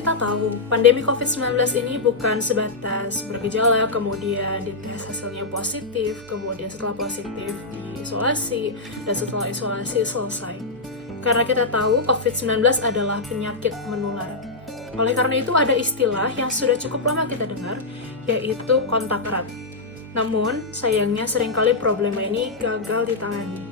kita tahu pandemi COVID-19 ini bukan sebatas bergejala, kemudian dites hasilnya positif, kemudian setelah positif diisolasi, dan setelah isolasi selesai. Karena kita tahu COVID-19 adalah penyakit menular. Oleh karena itu ada istilah yang sudah cukup lama kita dengar, yaitu kontak erat. Namun, sayangnya seringkali problema ini gagal ditangani.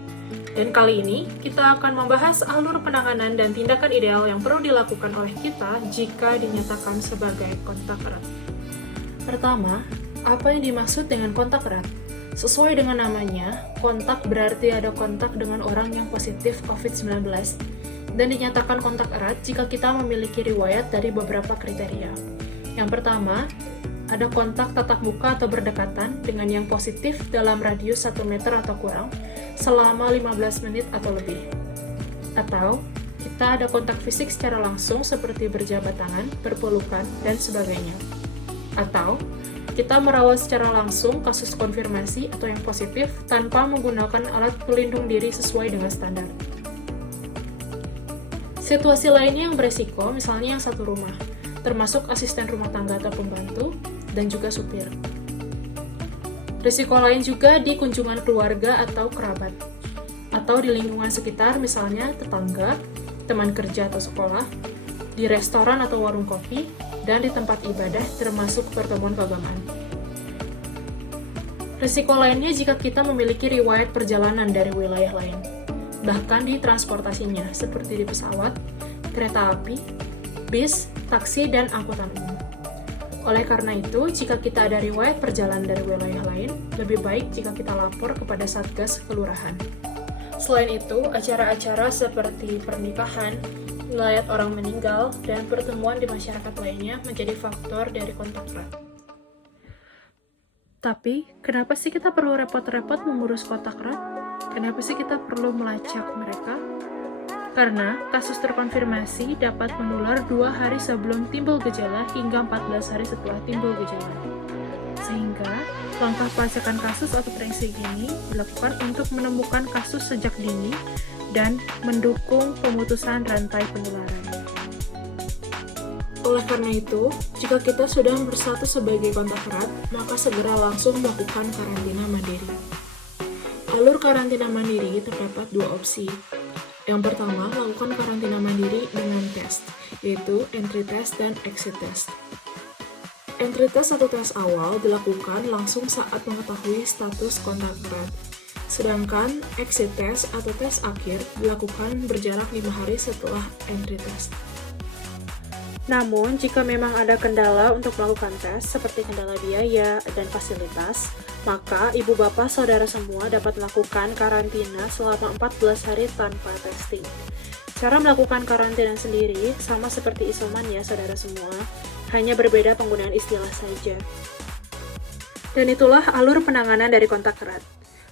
Dan kali ini, kita akan membahas alur penanganan dan tindakan ideal yang perlu dilakukan oleh kita jika dinyatakan sebagai kontak erat. Pertama, apa yang dimaksud dengan kontak erat? Sesuai dengan namanya, kontak berarti ada kontak dengan orang yang positif COVID-19 dan dinyatakan kontak erat jika kita memiliki riwayat dari beberapa kriteria. Yang pertama, ada kontak tatap muka atau berdekatan dengan yang positif dalam radius 1 meter atau kurang selama 15 menit atau lebih. Atau, kita ada kontak fisik secara langsung seperti berjabat tangan, berpelukan, dan sebagainya. Atau, kita merawat secara langsung kasus konfirmasi atau yang positif tanpa menggunakan alat pelindung diri sesuai dengan standar. Situasi lainnya yang beresiko, misalnya yang satu rumah, termasuk asisten rumah tangga atau pembantu, dan juga supir. Risiko lain juga di kunjungan keluarga atau kerabat, atau di lingkungan sekitar misalnya tetangga, teman kerja atau sekolah, di restoran atau warung kopi, dan di tempat ibadah termasuk pertemuan keagamaan. Risiko lainnya jika kita memiliki riwayat perjalanan dari wilayah lain, bahkan di transportasinya seperti di pesawat, kereta api, bis, taksi, dan angkutan umum. Oleh karena itu, jika kita ada riwayat perjalanan dari wilayah lain, lebih baik jika kita lapor kepada Satgas Kelurahan. Selain itu, acara-acara seperti pernikahan, melayat orang meninggal, dan pertemuan di masyarakat lainnya menjadi faktor dari kontak erat. Tapi, kenapa sih kita perlu repot-repot mengurus kontak erat? Kenapa sih kita perlu melacak mereka? Karena kasus terkonfirmasi dapat menular 2 hari sebelum timbul gejala hingga 14 hari setelah timbul gejala. Sehingga, langkah pelacakan kasus atau tracing ini dilakukan untuk menemukan kasus sejak dini dan mendukung pemutusan rantai penularan. Oleh karena itu, jika kita sudah bersatu sebagai kontak erat, maka segera langsung melakukan karantina mandiri. Alur karantina mandiri terdapat 2 opsi. Yang pertama, lakukan karantina mandiri dengan tes, yaitu entry test dan exit test. Entry test atau tes awal dilakukan langsung saat mengetahui status kontak erat, sedangkan exit test atau tes akhir dilakukan berjarak 5 hari setelah entry test. Namun, jika memang ada kendala untuk melakukan tes, seperti kendala biaya dan fasilitas, maka ibu bapak saudara semua dapat melakukan karantina selama 14 hari tanpa testing. Cara melakukan karantina sendiri sama seperti isoman ya saudara semua, hanya berbeda penggunaan istilah saja. Dan itulah alur penanganan dari kontak erat.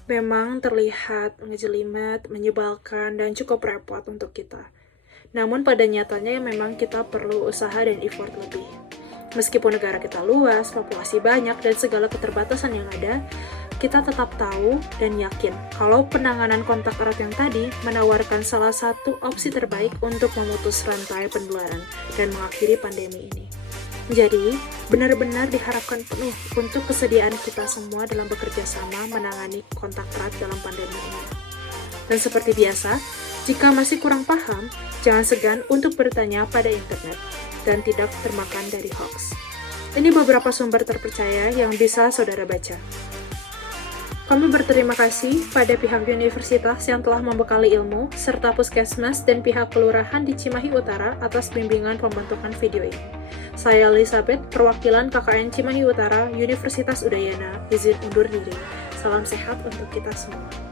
Memang terlihat ngejelimet, menyebalkan, dan cukup repot untuk kita. Namun pada nyatanya memang kita perlu usaha dan effort lebih. Meskipun negara kita luas, populasi banyak, dan segala keterbatasan yang ada, kita tetap tahu dan yakin kalau penanganan kontak erat yang tadi menawarkan salah satu opsi terbaik untuk memutus rantai penularan dan mengakhiri pandemi ini. Jadi, benar-benar diharapkan penuh untuk kesediaan kita semua dalam bekerja sama menangani kontak erat dalam pandemi ini. Dan seperti biasa, jika masih kurang paham, jangan segan untuk bertanya pada internet dan tidak termakan dari hoax. Ini beberapa sumber terpercaya yang bisa saudara baca. Kami berterima kasih pada pihak universitas yang telah membekali ilmu, serta puskesmas dan pihak kelurahan di Cimahi Utara atas bimbingan pembentukan video ini. Saya Elizabeth, perwakilan KKN Cimahi Utara, Universitas Udayana, izin undur diri. Salam sehat untuk kita semua.